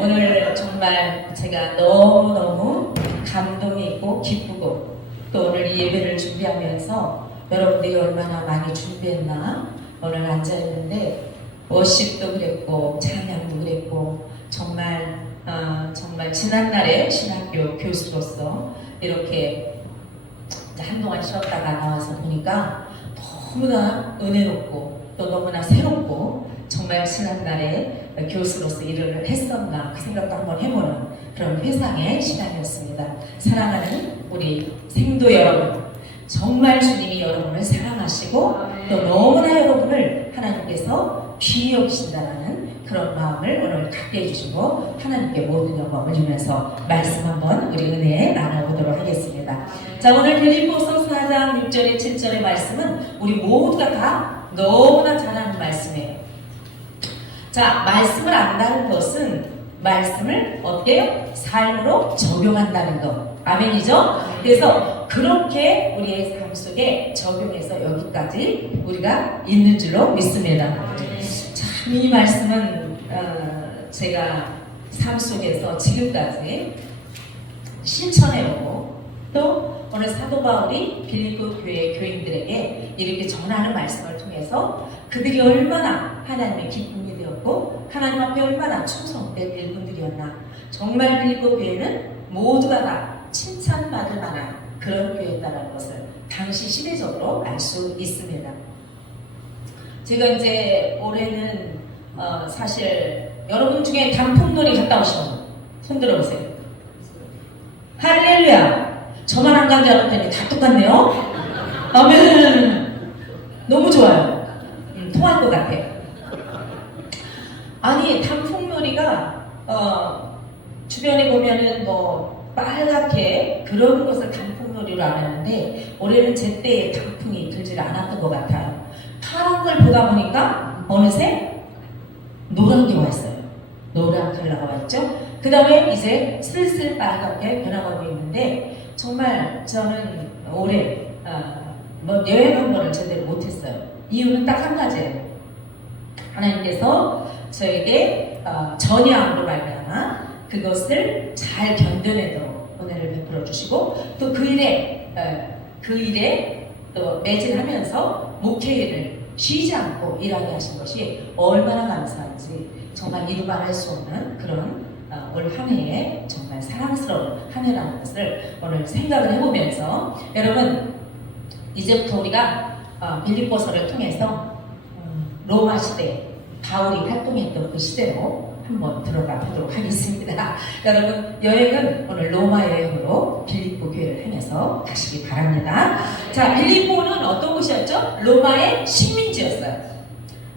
오늘 정말 제가 너무너무 감동이 있고 기쁘고 또 오늘 이 예배를 준비하면서 여러분들이 얼마나 많이 준비했나 오늘 앉아있는데 워십도 그랬고 찬양도 그랬고 정말 정말 지난날에 신학교 교수로서 이렇게 한동안 쉬었다가 나와서 보니까 너무나 은혜롭고 또 너무나 새롭고 정말 지난날에 교수로서 일을 했었나 그 생각도 한번 해보는 그런 회상의 시간이었습니다. 사랑하는 우리 생도 여러분, 정말 주님이 여러분을 사랑하시고 또 너무나 여러분을 하나님께서 귀히 여기신다라는 그런 마음을 오늘 갖게 해주시고 하나님께 모든 영광을 주면서 말씀 한번 우리 은혜에 나눠보도록 하겠습니다. 자, 오늘 빌립보서 4장 6절에 7절의 말씀은 우리 모두가 다 너무나 잘 아는 말씀이에요. 자, 말씀을 안다는 것은 말씀을 어떻게 해요? 삶으로 적용한다는 것. 아멘이죠? 그래서 그렇게 우리의 삶 속에 적용해서 여기까지 우리가 있는 줄로 믿습니다. 참 이 말씀은 제가 삶 속에서 지금까지 실천해오고 또 오늘 사도 바울이 빌립보 교회 교인들에게 이렇게 전하는 말씀을 통해서 그들이 얼마나 하나님의 기쁨이 되었고 하나님 앞에 얼마나 충성된 일꾼들이었나. 정말 빌립보 교회는 모두가 다 칭찬받을 만한 그런 교회였다는 것을 당시 시대적으로 알 수 있습니다. 제가 이제 올해는 사실 여러분 중에 단풍놀이 갔다 오신 분 손 들어보세요. 할렐루야. 저만 안 간 줄 알았더니 다 똑같네요. 아멘. 너무 좋아요. 통할 것 같아요. 아니 단풍놀이가 주변에 보면은 뭐 빨갛게 그런 것을 단풍놀이로 알았는데 올해는 제때에 단풍이 들질 않았던 것 같아요. 파란 걸 보다 보니까 어느새 노란 게 왔어요. 노란 컬러가 왔죠. 그 다음에 이제 슬슬 빨갛게 변화가고 있는데 정말 저는 올해 뭐 여행 한 번을 제대로 못했어요. 이유는 딱 한 가지예요. 하나님께서 저에게 전야함으로 말미암아 그것을 잘 견뎌내도록 은혜를 베풀어 주시고 또 그 일에 또 매진하면서 목회를 쉬지 않고 일하게 하신 것이 얼마나 감사한지 정말 이루 말할 수 없는 그런 올 한 해에 정말 사랑스러운 한 해라는 것을 오늘 생각을 해보면서 여러분 이제부터 우리가 빌립보서를 통해서 로마 시대 바울이 활동했던 그 시대로 한번 들어가 보도록 하겠습니다. 여러분 여행은 오늘 로마 여행으로 빌립보 교회를 향해서 가시기 바랍니다. 자, 빌립보는 어떤 곳이었죠? 로마의 식민지였어요.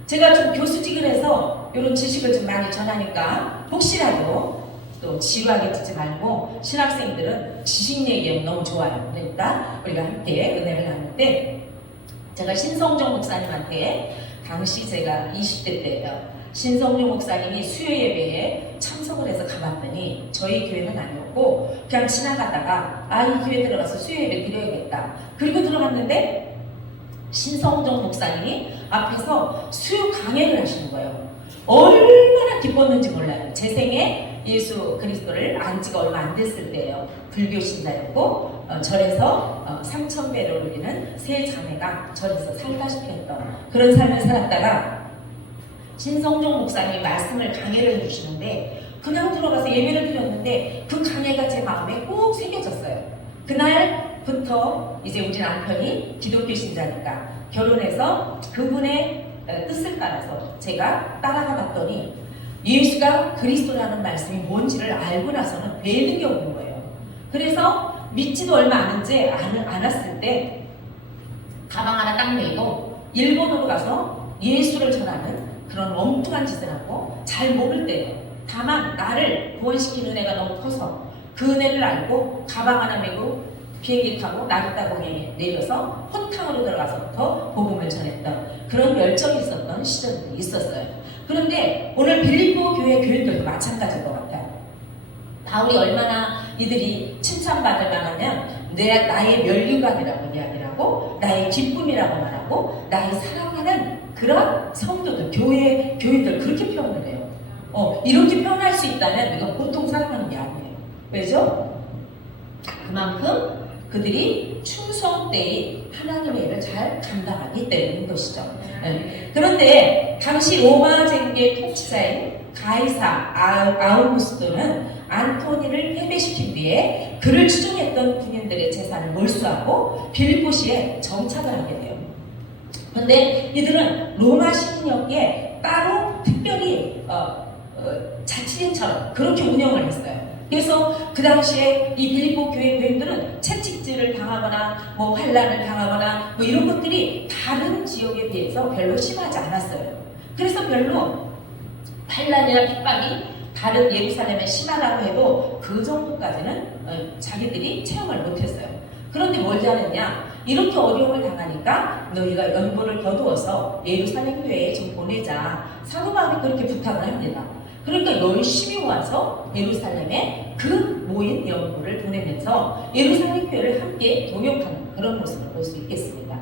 제가 좀 교수직을 해서 이런 지식을 좀 많이 전하니까 혹시라도 또 지루하게 듣지 말고 신학생들은 지식 얘기하면 너무 좋아요. 그러니까 우리가 함께 은혜를 나눌 때 제가 신성정 목사님한테 당시 제가 20대 때예요. 신성용 목사님이 수요 예배에 참석을 해서 가봤더니 저희 교회는 아니었고 그냥 지나가다가 이 교회 들어가서 수요 예배 드려야겠다. 그리고 들어갔는데 신성종 목사님이 앞에서 수요 강해를 하시는 거예요. 얼마나 기뻤는지 몰라요. 제 생에 예수 그리스도를 안 지가 얼마 안 됐을 때예요. 불교 신자였고 절에서 3,000배를 올리는 세 자매가 절에서 살다시피 했던 그런 삶을 살았다가 신성종 목사님이 말씀을 강해를 해주시는데 그냥 들어가서 예배를 드렸는데 그 강해가 제 마음에 꼭 새겨졌어요. 그날부터 이제 우리 남편이 기독교 신자니까 결혼해서 그분의 뜻을 따라서 제가 따라가 봤더니 예수가 그리스도라는 말씀이 뭔지를 알고 나서는 배는 게 없는 거예요. 그래서 믿지도 얼마 않았을 때 가방 하나 딱 메고 일본으로 가서 예수를 전하는 그런 엉뚱한 짓을 하고 잘 모를 때예요. 다만 나를 구원시킨 은혜가 너무 커서 그 은혜를 알고 가방 하나 메고 비행기 타고 나루타 공항에 내려서 호탕으로 들어가서부터 복음을 전했던 그런 열정이 있었던 시절이 있었어요. 그런데 오늘 빌립보 교회 교인들도 마찬가지일 것 같아요. 바울이 얼마나 이들이 칭찬받을 만하면 나의 면류관이라고 이야기를 하고 나의 기쁨이라고 말하고 나의 사랑하는 그런 성도들, 교인들 그렇게 표현을 해요. 이렇게 표현할 수 있다면 이건 보통 사랑하는 게 아니에요. 왜죠? 그만큼 그들이 충성 때의 하나님의 일을 잘 감당하기 때문인 것이죠. 그런데 당시 로마 쟁계 통치자인 가이사 아우구스토는 안토니를 패배시킨 뒤에 그를 추종했던 군인들의 재산을 몰수하고 빌립보시에 정착을 하게 돼요. 그런데 이들은 로마 시민이었기에 따로 특별히 자치인처럼 그렇게 운영을 했어요. 그래서 그 당시에 이 빌립보 교회 교인들은 채찍질을 당하거나 뭐 환란을 당하거나 뭐 이런 것들이 다른 지역에 비해서 별로 심하지 않았어요. 그래서 별로 환란이나 핍박이 다른 예루살렘에 심하다고 해도 그 정도까지는 자기들이 체험을 못했어요. 그런데 뭘 잘했냐? 이렇게 어려움을 당하니까 너희가 연보를 거두어서 예루살렘 교회에 좀 보내자. 사도 바울이 그렇게 부탁을 합니다. 그러니까 열심히 와서 예루살렘에 그 모인 연보를 보내면서 예루살렘 교회를 함께 동역하는 그런 모습을 볼 수 있겠습니다.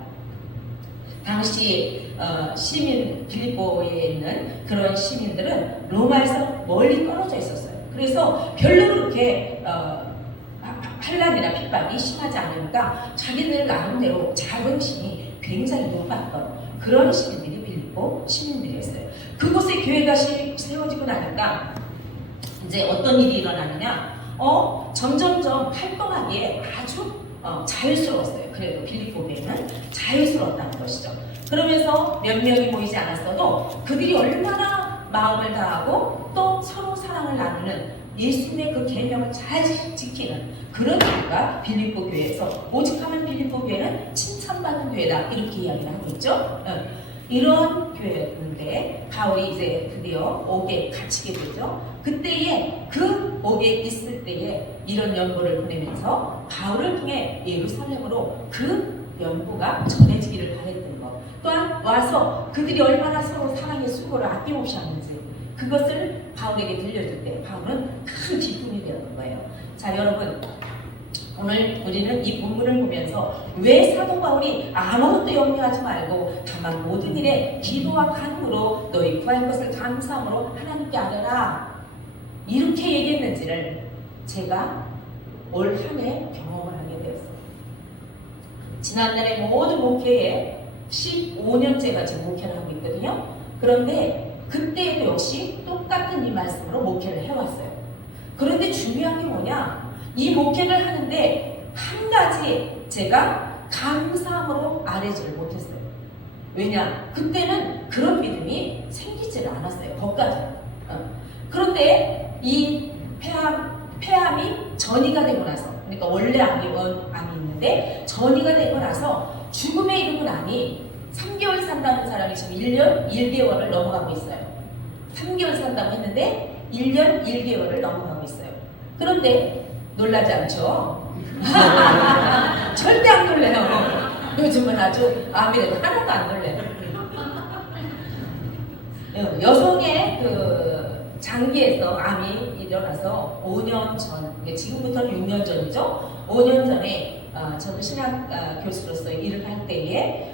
당시 시민 빌립보에 있는 그런 시민들은 로마에서 멀리 떨어져 있었어요. 그래서 별로 그렇게 환란이나 핍박이 심하지 않으니까 자기들 나름대로 자긍심이 굉장히 높았던 그런 시민들이 빌립보 시민들이었어요. 그곳에 교회가 세워지고 나니까 이제 어떤 일이 일어나느냐, 점점점 활동하기에 아주 자유스러웠어요. 그래도 빌립보 교회는 자유스러웠다는 것이죠. 그러면서 몇 명이 모이지 않았어도 그들이 얼마나 마음을 다하고 또 서로 사랑을 나누는 예수님의 그 계명을 잘 지키는 그런 교회가 빌립보 교회에서 오직하면 빌립보 교회는 칭찬받는 교회다 이렇게 이야기를 하고 있죠. 이런 교회였는데 바울이 이제 드디어 옥에 갇히게 되죠. 그때에 그 옥에 있을 때에 이런 연보를 보내면서 바울을 통해 예루살렘으로 그 연보가 전해지기를 바랬던 것, 또한 와서 그들이 얼마나 서로 사랑의 수고를 아낌없이 하는지 그것을 바울에게 들려줄 때 바울은 큰 기쁨이 되었던 거예요. 자, 여러분, 오늘 우리는 이 본문을 보면서 왜 사도 바울이 아무것도 염려하지 말고 다만 모든 일에 기도와 간구로 너희 구할 것을 감사함으로 하나님께 아뢰라 이렇게 얘기했는지를 제가 올 한 해 경험을 하게 되었어요. 지난날에 모든 목회에 15년째가 지금 목회를 하고 있거든요. 그런데 그때에도 역시 똑같은 이 말씀으로 목회를 해왔어요. 그런데 중요한 게 뭐냐? 이 목회를 하는데 한 가지 제가 감사함으로 아뢰지를 못했어요. 왜냐? 그때는 그런 믿음이 생기지를 않았어요. 거기까지. 그런데 이 폐암이 전이가 되고 나서, 그러니까 원래 암이 있는데 전이가 되고 나서 죽음에 이르고 나니 3개월 산다는 사람이 지금 1년 1개월을 넘어가고 있어요. 3개월 산다고 했는데 1년 1개월을 넘어가고 있어요. 그런데 놀라지 않죠? 절대 안 놀래요. 요즘은 아주 암이라도 하나도 안 놀래요. 여성의 그 장기에서 암이 일어나서 5년 전, 지금부터는 6년 전이죠. 5년 전에 저도 신학 교수로서 일을 할 때에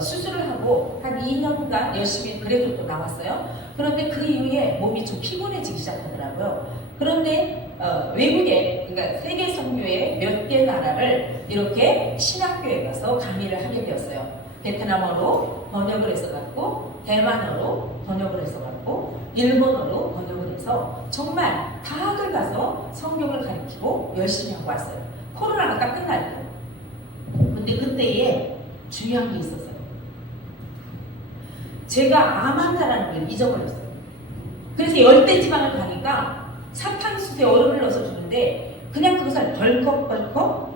수술을 하고 한 2년간 열심히 그래도 또 나왔어요. 그런데 그 이후에 몸이 좀 피곤해지기 시작하더라고요. 그런데 외국에, 그러니까 세계 선교의 몇 개 나라를 이렇게 신학교에 가서 강의를 하게 되었어요. 베트남어로 번역을 해서 갔고, 대만어로 번역을 해서 갔고, 일본어로 번역을 해서 정말 다들 가서 성경을 가르치고 열심히 하고 왔어요. 코로나가 딱 끝날 때. 근데 그때에 중요한 게 있었어요. 제가 암 환자라는 걸 잊어버렸어요. 그래서 열대지방을 가니까 사탕수수에 얼음을 넣어서 주는데 그냥 그것을 벌컥벌컥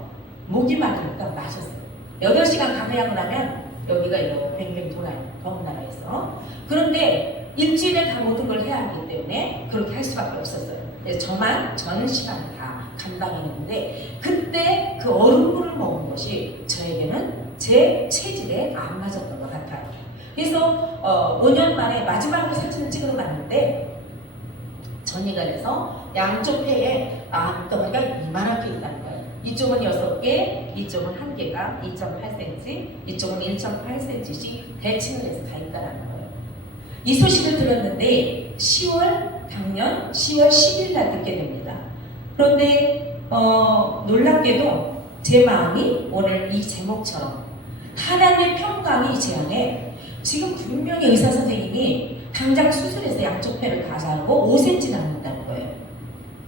목이 마르니까 마셨어요. 8시간 감회하고 나면 여기가 이렇게 뱅뱅 돌아요. 더운 나라에서. 그런데 일주일에 다 모든 걸 해야 하기 때문에 그렇게 할 수밖에 없었어요. 그래서 저만 전 시간 다 감당했는데 그때 그 얼음물을 먹은 것이 저에게는 제 체질에 안 맞았던 것 같아요. 그래서 5년 만에 마지막으로 사진을 찍으러 갔는데 전이가 돼서 양쪽 폐에 암덩어리가 이만하게 있다는 거예요. 이쪽은 6개, 이쪽은 1개가 2.8cm, 이쪽은 1.8cm씩 대칭을 해서 가 있다는 거예요. 이 소식을 들었는데 작년 10월 10일 날 듣게 됩니다. 그런데 놀랍게도 제 마음이 오늘 이 제목처럼 하나님의 평강이 제 안에 지금 분명히 의사 선생님이 당장 수술해서 양쪽 폐를 다 자르고 5cm 남는다는 거예요.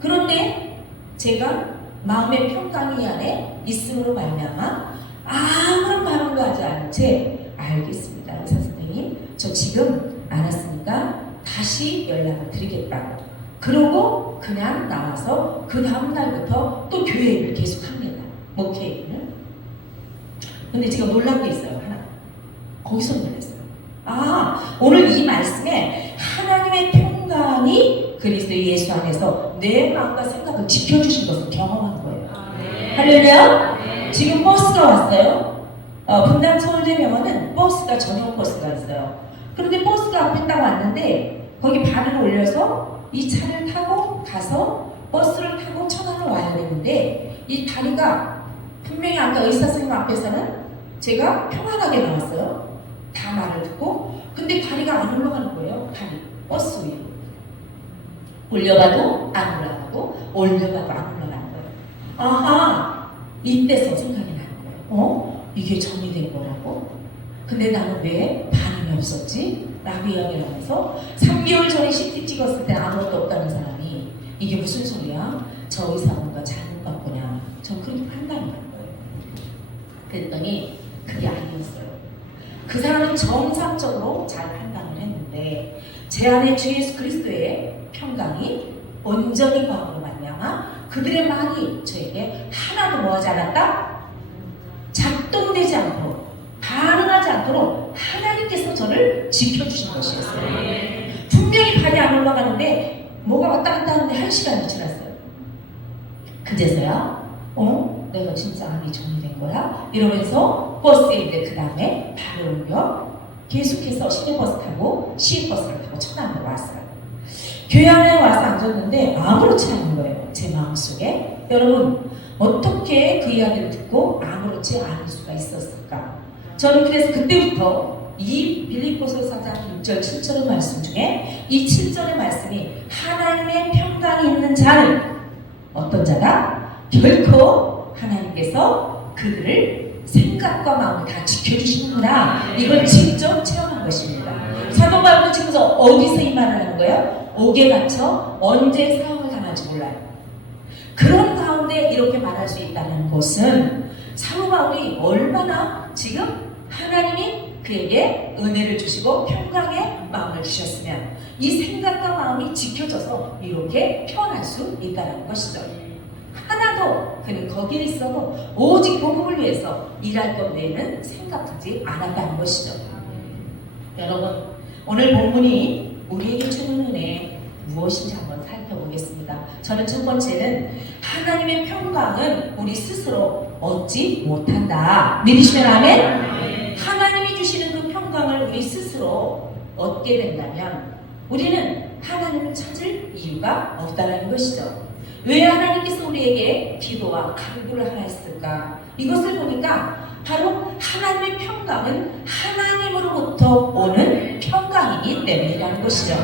그런데 제가 마음의 평강이 이 안에 있음으로 말미암아 아무런 반응도 하지 않은 채 알겠습니다. 의사 선생님, 저 지금 알았으니까 다시 연락을 드리겠다고. 그러고 그냥 나와서 그 다음 날부터 또 교회를 계속합니다. 목회를. 근데 제가 놀란 게 있어요. 하나. 거기서 놀랐어요. 오늘 이 말씀에 하나님의 평강이 그리스도 예수 안에서 내 마음과 생각을 지켜주신 것을 경험한 거예요. 할렐루야. 지금 버스가 왔어요. 분당 서울대병원은 버스가 전용 버스가 있어요. 그런데 버스가 앞에 딱 왔는데 거기 발을 올려서 이 차를 타고 가서 버스를 타고 천안을 와야 되는데 이 다리가 분명히 아까 의사 선생님 앞에서는 제가 평안하게 나왔어요. 다 말을 듣고. 근데 다리가 안 올라가는 거예요. 버스 위로. 올려봐도 안 올라가고 올려봐도 안 올라가는 거예요. 이때서 생각이 나는 거예요. 이게 정리된 거라고? 근데 나는 왜 반응이 없었지? 라고 이야기를 하면서 3개월 전에 CT 찍었을 때 아무것도 없다는 사람이 이게 무슨 소리야? 저 의사 뭔가 잘못 봤구나. 전 그렇게 판단이 난 거예요. 그랬더니 그게 아니었어요. 그 사람은 정상적으로 잘 판단을 했는데 제 안에 주 예수 그리스도의 평강이 온전히 과함으로 말미암아 그들의 말이 저에게 하나도 뭐하지 않았다? 작동되지 않고 반응하지 않도록 하나님께서 저를 지켜주신 것이었어요. 분명히 발이 안 올라가는데 뭐가 왔다 갔다 하는데 1시간이 지났어요. 그제서야 내가 진짜 암이 정리된 거야? 이러면서 버스에 이제 그 다음에 발을 올려 계속해서 시내버스 타고 시외버스를 타고 천안으로 왔어요. 교회 안에 와서 앉았는데 아무렇지 않은 거예요. 제 마음속에. 여러분, 어떻게 그 이야기를 듣고 아무렇지 않을 수가 있었을까? 저는 그래서 그때부터 이 빌립보서 4장 6절 7절의 말씀 중에 이 7절의 말씀이 하나님의 평강이 있는 자는 어떤 자다? 결코 하나님께서 그들을 생각과 마음을 다 지켜주시는구나. 이걸 직접 체험한 것입니다. 사도 바울도 지금 어디서 이 말을 하는 거예요? 옥에 갇혀 언제 사형을 당할지 몰라요. 그런 가운데 이렇게 말할 수 있다는 것은 사도 바울이 얼마나 지금 하나님이 그에게 은혜를 주시고 평강의 마음을 주셨으면 이 생각과 마음이 지켜져서 이렇게 표현할 수 있다는 것이죠. 하나도 그는 거기에 있어도 오직 복음을 위해서 일할 것 외에는 생각하지 않았다는 것이죠. 여러분, 오늘 본문이 우리에게 주는 은혜 무엇인지 한번 살펴보겠습니다. 저는 첫 번째는 하나님의 평강은 우리 스스로 얻지 못한다. 믿으시면 아멘? 하나님이 주시는 그 평강을 우리 스스로 얻게 된다면 우리는 하나님을 찾을 이유가 없다는 것이죠. 왜 하나님께서 우리에게 기도와 간구를 하나 했을까? 이것을 보니까 바로 하나님의 평강은 하나님으로부터 오는 평강이기 때문이라는 것이죠.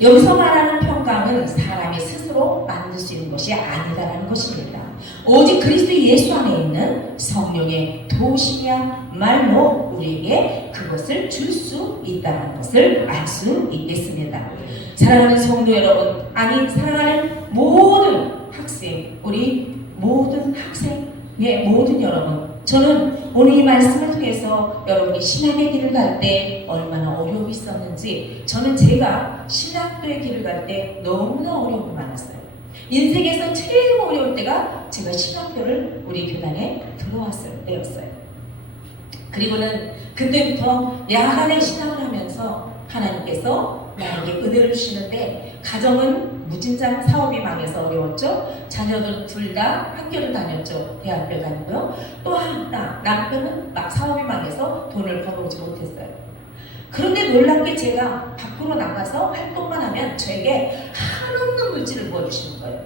여기서 말하는 평강은 사람이 스스로 만들 수 있는 것이 아니다라는 것입니다. 오직 그리스도 예수 안에 있는 성령의 도우심이야 말로 우리에게 그것을 줄 수 있다는 것을 알 수 있겠습니다. 사랑하는 성도 여러분, 아니 사랑하는 모든 학생, 우리 모든 학생의 모든 여러분, 저는 오늘 이 말씀을 통해서 여러분이 신학의 길을 갈 때 얼마나 어려움이 있었는지, 저는 제가 신학교의 길을 갈 때 너무나 어려움이 많았어요. 인생에서 제일 어려울 때가 제가 신학교를 우리 교단에 들어왔을 때였어요. 그리고는 그때부터 야간에 신학을 하면서 하나님께서 나에게 은혜를 주시는데, 가정은 무진장 사업이 망해서 어려웠죠. 자녀들은 둘 다 학교를 다녔죠. 대학교를 다니고요. 또 하나 남편은 막 사업이 망해서 돈을 벌어오지 못했어요. 그런데 놀랍게 제가 밖으로 나가서 활동만 하면 저에게 한없는 물질을 부어주시는 거예요.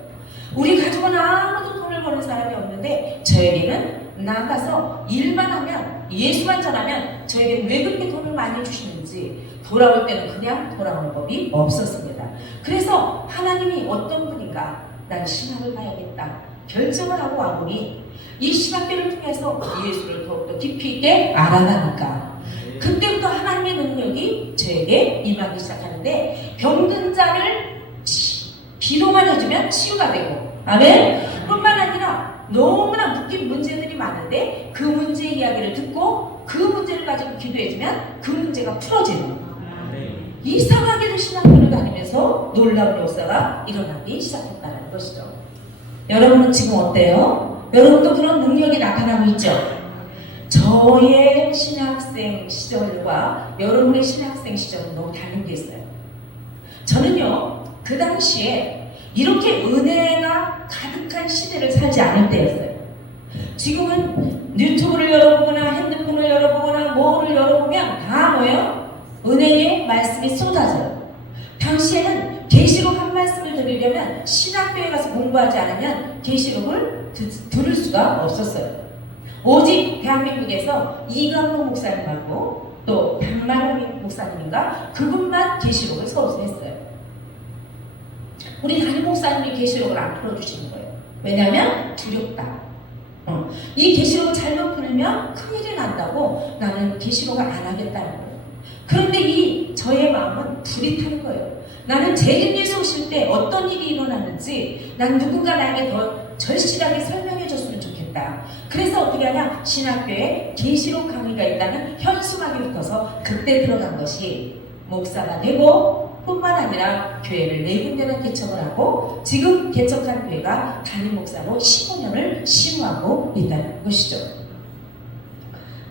우리 가족은 아무도 돈을 버는 사람이 없는데 저에게는 나가서 일만 하면, 예수만 전하면 저에게 왜 그렇게 돈을 많이 주시는지 돌아올 때는 그냥 돌아오는 법이 없었습니다. 그래서 하나님이 어떤 분인가, 나는 신학을 가야겠다 결정을 하고 와보니 이 신학교를 통해서 예수를 더욱더 깊이 있게 알아가니까 그때부터 하나님의 능력이 저에게 임하기 시작하는데, 병든 자를 기도만 해주면 치유가 되고, 아멘. 뿐만 아니라 너무나 묶인 문제들이 많은데 그 문제 이야기를 듣고 그 문제를 가지고 기도해주면 그 문제가 풀어지는, 이상하게도 신학교를 다니면서 놀라운 역사가 일어나기 시작했다는 것이죠. 여러분은 지금 어때요? 여러분도 그런 능력이 나타나고 있죠? 저의 신학생 시절과 여러분의 신학생 시절은 너무 다른 게 있어요. 저는요, 그 당시에 이렇게 은혜가 가득한 시대를 살지 않을 때였어요. 지금은 유튜브를 열어보거나 핸드폰을 열어보거나 뭐를 열어보면 다 뭐예요? 은혜의 말씀이 쏟아져요. 당시에는 계시록 한 말씀을 들으려면 신학교에 가서 공부하지 않으면 계시록을 들을 수가 없었어요. 오직 대한민국에서 이강호 목사님하고 또 박만홍 목사님인가 그분만 계시록을 서술했어요. 우리 담임 목사님이 계시록을 안 풀어주시는 거예요. 왜냐하면 두렵다. 이 계시록을 잘못 풀면 큰일이 난다고 나는 계시록을 안 하겠다는 거예요. 그런데 이 저의 마음은 불이 타는 거예요. 나는 재림예수 오실 때 어떤 일이 일어났는지 난 누군가 나에게 더 절실하게 설명해 줬으면 좋겠다. 그래서 어떻게 하냐, 신학교에 계시록 강의가 있다는 현수막이 붙어서 그때 들어간 것이 목사가 되고, 뿐만 아니라 교회를 4군데나 개척을 하고 지금 개척한 교회가 담임 목사로 15년을 신우하고 있다는 것이죠.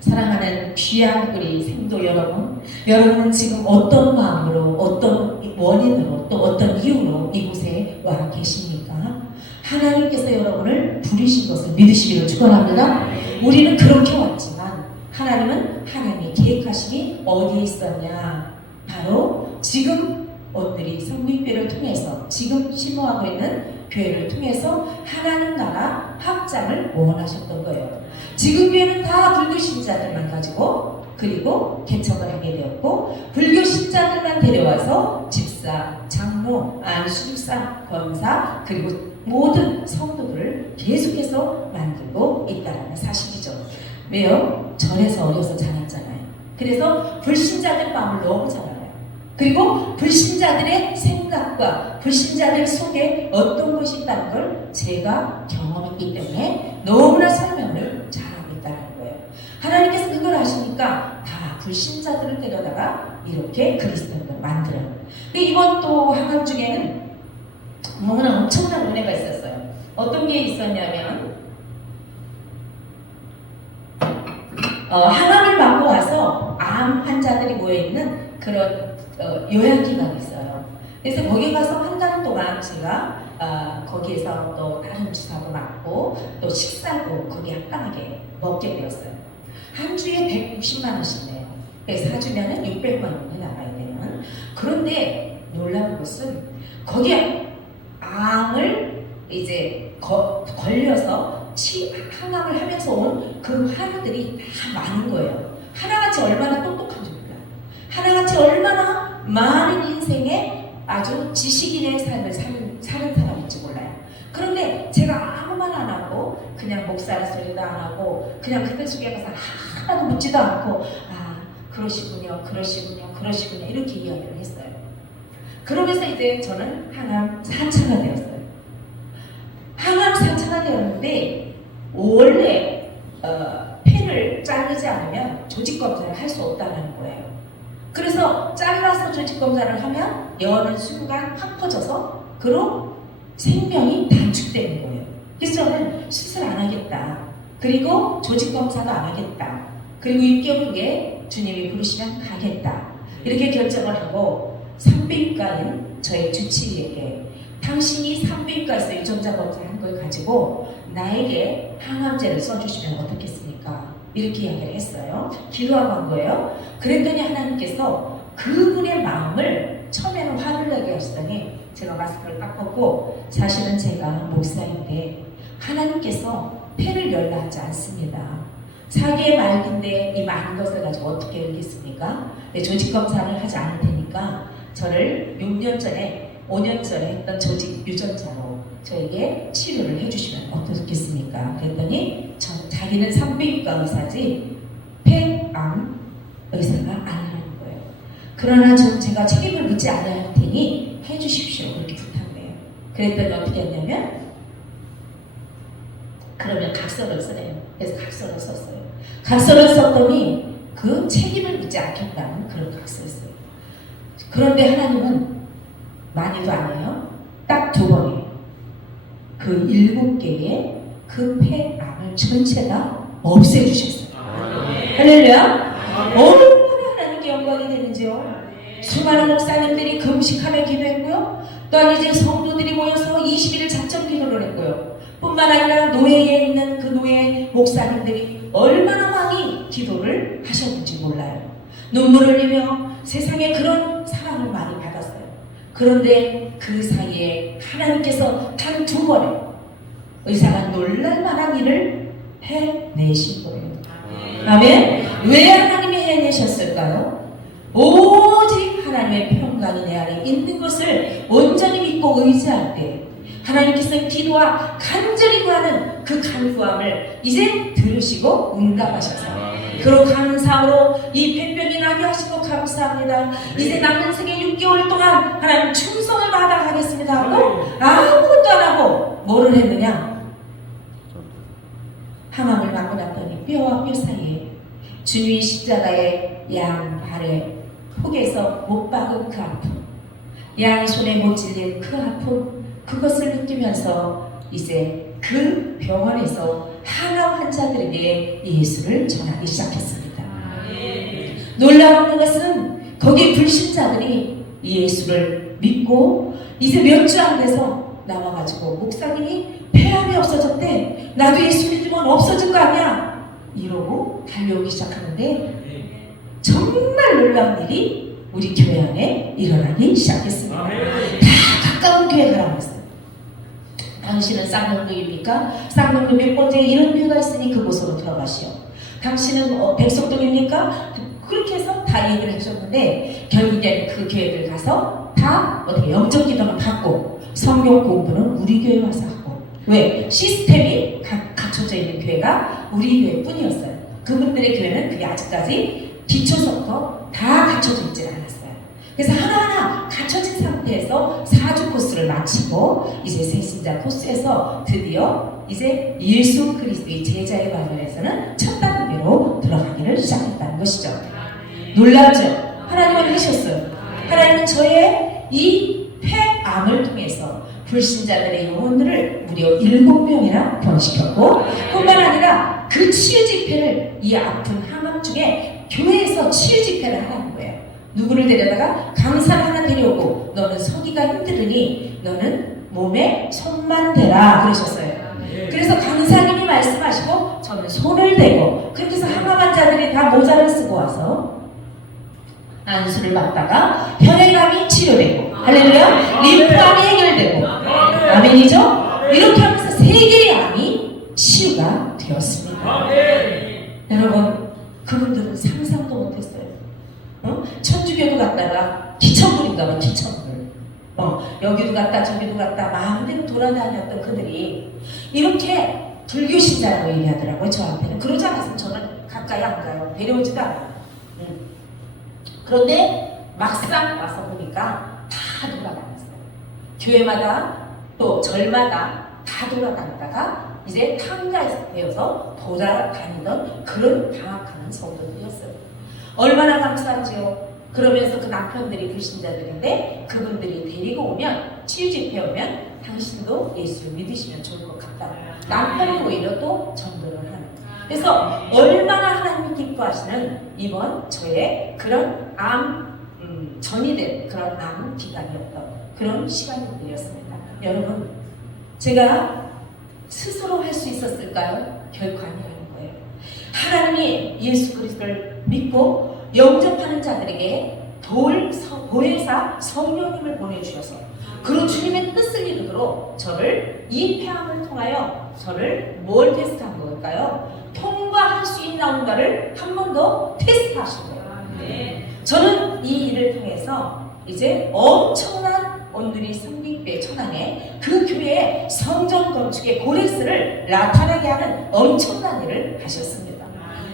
사랑하는 귀한 우리 생도 여러분, 여러분은 지금 어떤 마음으로, 어떤 원인으로, 또 어떤 이유로 이곳에 와 계십니까? 하나님께서 여러분을 부르신 것을 믿으시기를 축원합니다. 우리는 그렇게 왔지만 하나님은 하나님의 계획하심이 어디에 있었냐? 바로 지금 오늘이 성립교회를 통해서, 지금 심호하고 있는 교회를 통해서 하나님 나라 확장을 원하셨던 거예요. 지금 교회는 다 불교 신자들만 가지고, 그리고 개척을 하게 되었고, 불교 신자들만 데려와서 집사, 장로, 안수집사, 권사, 그리고 모든 성도들을 계속해서 만들고 있다는 사실이죠. 왜요? 절에서 어려서 자랐잖아요. 그래서 불신자들 마음을 너무 잘 알아요. 그리고 불신자들의 생각과 불신자들 속에 어떤 것이 있다는 걸 제가 경험했기 때문에 너무나 설명을 잘하고 있다는 거예요. 하나님께서 그걸 아시니까 다 불신자들을 데려다가 이렇게 그리스도인을 만들어요. 이번 또 하강 중에는 너무나 엄청난 은혜가 있었어요. 어떤 게 있었냐면 항암을 받고 와서 암 환자들이 모여있는 그런 요양기관이 있어요. 그래서 거기 가서 한 달 동안 제가 거기에서 또 다른 주사도 맞고 또 식사도 거기 합당하게 먹게 되었어요. 한 주에 160만 원씩 내요. 그래서 4주면은 600만 원이 나가야 되는. 그런데 놀라운 것은 거기에 암을 이제 걸려서 항암을 하면서 온 그 환우들이 다 많은 거예요. 하나같이 얼마나 똑똑한지 몰라요. 하나같이 얼마나 많은 인생에 아주 지식인의 삶을 사는 사람인지 몰라요. 그런데 제가 아무 말 안 하고 그냥 목사라 소리도 안 하고 그냥 그들 속에 가서 하나도 묻지도 않고 그러시군요 이렇게 이야기를 했어요. 그러면서 이제 저는 항암 4차가 되었어요. 항암 4차가 되었는데 원래 폐를 자르지 않으면 조직 검사를 할 수 없다는 거예요. 그래서 잘라서 조직 검사를 하면 여는 순간 확 퍼져서 그로 생명이 단축되는 거예요. 그래서 저는 수술 안 하겠다. 그리고 조직 검사도 안 하겠다. 그리고 6개월 후에 주님이 부르시면 가겠다. 이렇게 결정을 하고 산부인과인 저의 주치의에게 당신이 산부인과에서 유전자 검사한 걸 가지고 나에게 항암제를 써주시면 어떻겠습니까? 이렇게 이야기를 했어요. 기도하고 한 거예요. 그랬더니 하나님께서 그분의 마음을 처음에는 화를 내게 하시더니 제가 마스크를 딱 벗고 사실은 제가 목사인데 하나님께서 폐를 열라 하지 않습니다. 사기의 말인데 이 많은 것을 가지고 어떻게 열겠습니까? 조직 검사를 하지 않을 테니까 저를 6년 전에 5년 전에 했던 조직 유전자로 저에게 치료를 해주시면 어떻겠습니까? 그랬더니 자기는 산부인과 의사지 폐암 의사가 아니라는 거예요. 그러나 제가 책임을 묻지 않아야 할 테니 해주십시오. 그렇게 부탁을 해요. 그랬더니 어떻게 했냐면 그러면 각서를 쓰래요. 그래서 각서를 썼어요. 각서를 썼더니 그 책임을 묻지 않겠다는 그런 각서를 써요. 그런데 하나님은 많이도 안 해요. 딱 2번이에요. 그 7개의 그 폐암을 전체 다 없애주셨어요. 할렐루야. 얼마나 하나님께 영광이 되는지요. 수많은 목사님들이 금식하며 기도했고요. 또한 이제 성도들이 모여서 21일 작전 기도를 했고요. 뿐만 아니라 노예에 있는 그 노예 목사님들이 얼마나 많이 기도를 하셨는지 몰라요. 눈물을 흘리며 세상에 그런 사랑을 많이 받았어요. 그런데 그 사이에 하나님께서 단 2번의 의사가 놀랄만한 일을 해내신 거예요. 아멘. 왜 하나님이 해내셨을까요? 오직 하나님의 평강이 내 안에 있는 것을 온전히 믿고 의지할 때 하나님께서는 기도와 간절히 구하는 그 간구함을 이제 들으시고 응답하셔서 그로 감사함으로 이 폐병이 나게 하시고 감사합니다. 이제 남은 생애 6개월 동안 하나님 충성을 받아가겠습니다 하고 아무것도 안 하고 뭐를 했느냐? 항암을 맞고 났더니 뼈와 뼈 사이에 주님이 십자가의 양발에 폭에서 못 박은 그 아픔, 양손에 못 찔린 그 아픔, 그것을 느끼면서 이제 그 병원에서 항암 환자들에게 예수를 전하기 시작했습니다. 놀라운 것은 거기 불신자들이 예수를 믿고 이제 몇 주 안 돼서 나와가지고 목사님이 폐암이 없어졌대. 나도 예수 믿으면 없어질 거 아니야. 이러고 달려오기 시작하는데 정말 놀라운 일이 우리 교회 안에 일어나기 시작했습니다. 다 가까운 교회 가라고 했어요. 당신은 쌍용동입니까? 쌍용동 몇 번째 이런 교회가 있으니 그곳으로 들어가시오. 당신은 백석동입니까? 그렇게 해서 다 얘기를 해줬는데 결국엔 그 교회들 가서 다 어떻게 영적 기도는 받고 성경 공부는 우리 교회 와서 하고. 왜? 시스템이 갖춰져 있는 교회가 우리 교회뿐이었어요. 그분들의 교회는 그게 아직까지 기초서부터 다 갖춰져 있지 않았어요. 그래서 하나하나 갖춰진 상태에서 4주 코스를 마치고 이제 새신자 코스에서 드디어 이제 예수 그리스도의 제자에 관련해서는 첫 단계로 들어가기를 시작했다는 것이죠. 놀랍죠? 하나님은 하셨어요. 하나님은 저의 이 폐암을 통해서 불신자들의 영혼들을 무려 7명이나 변시켰고 뿐만 아니라 그 치유 집회를 이 아픈 항암 중에 교회에서 치유 집회를 하라는 거예요. 누구를 데려다가 강사를 하나 데려오고 너는 서기가 힘들으니 너는 몸에 손만 대라 그러셨어요. 그래서 강사님이 말씀하시고 저는 손을 대고 그렇게 해서 항암 환자들이 다 모자를 쓰고 와서 안수를 받다가 혈액암이 치료되고 할렐루야 림프암이 해결되고 아멘이죠? 이렇게 하면서 3개의 암이 치유가 되었습니다. 여러분 그분들은 상상도 못했어요. 천주교도 갔다가 기천물인가 봐 기천물 여기도 갔다 저기도 갔다 마음대로 돌아다녔던 그들이 이렇게 불교 신자라고 얘기하더라고요. 저한테는. 그러지 않았으면 저는 가까이 안 가요. 데려오지도 않아요. 그런데 막상 와서 보니까 다 돌아다녔어요. 교회마다 또 절마다 다 돌아다니다가 이제 탕자에서 되어서 돌아다니던 그런 방학하는 성도들이었어요. 얼마나 감사한지요. 그러면서 그 남편들이 불신자들인데 그분들이 데리고 오면 치유 집회 오면 당신도 예수를 믿으시면 좋을 것 같다. 남편은 오히려 또 전도를 하는. 그래서 얼마나 하나님이 기뻐하시는 이번 저의 그런 전이 된 그런 암 기간이었던 그런 시간들이었습니다. 여러분 제가 스스로 할 수 있었을까요? 결코 아니라는 거예요. 하나님이 예수 그리스도를 믿고 영접하는 자들에게 보혜사 성령님을 보내주셔서 그런 주님의 뜻을 이루도록 저를 이 폐암을 통하여 저를 뭘 테스트한 걸까요? 통과할 수 있나온가를 한 번 더 테스트하신 거예요. 저는 이 일을 통해서 이제 엄청난 온누리 성립교회 천안에 그 교회의 성전 건축의 고레스를 나타나게 하는 엄청난 일을 하셨습니다.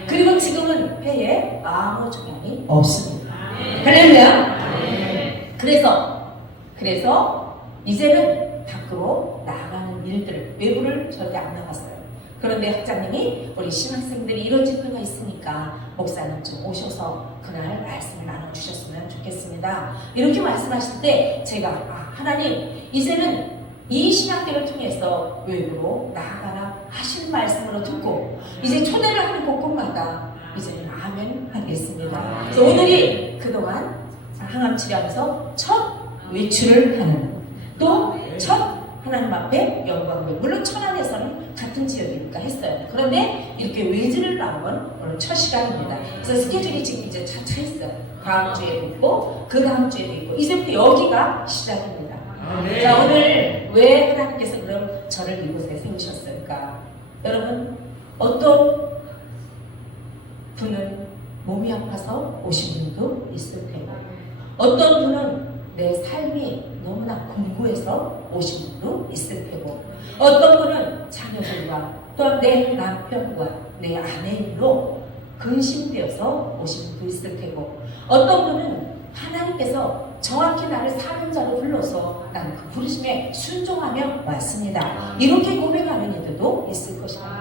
그리고 지금은 회에 아무 조항이 없습니다. 할렐루야. 그래서 이제는 밖으로 나가는 일들을, 외부를 절대 안 나갔어요. 그런데 학장님이 우리 신학생들이 이런 집회가 있으니까 목사님 좀 오셔서 그날 말씀을 나눠주셨으면 좋겠습니다. 이렇게 말씀하실 때 제가 하나님 이제는 이 신학교를 통해서 외부로 나아가라 하신 말씀으로 듣고 이제 초대를 하는 곳곳마다 이제는 아멘 하겠습니다. 그래서 오늘이 그동안 항암 치료하면서 첫 외출을 하는 또 첫 하나님 앞에 영광을, 물론 천안에서는 같은 지역이니까 했어요. 그런데 이렇게 외주를 나온 오늘 첫 시간입니다. 그래서 스케줄이 지금 이제 차 있어요. 다음 주에도 있고 그 다음 주에도 있고 이제부터 여기가 시작입니다. 자, 오늘 왜 하나님께서 그럼 저를 이곳에 세우셨을까? 여러분, 어떤 분은 몸이 아파서 오신 분도 있을 테고 어떤 분은 내 삶이 너무나 공고해서 오신 분도 있을 테고 어떤 분은 자녀들과 또 내 남편과 내 아내로 근심되어서 오신 분도 있을 테고 어떤 분은 하나님께서 정확히 나를 사명자로 불러서 나는 그 부르심에 순종하며 왔습니다. 이렇게 고백하는 이들도 있을 것입니다.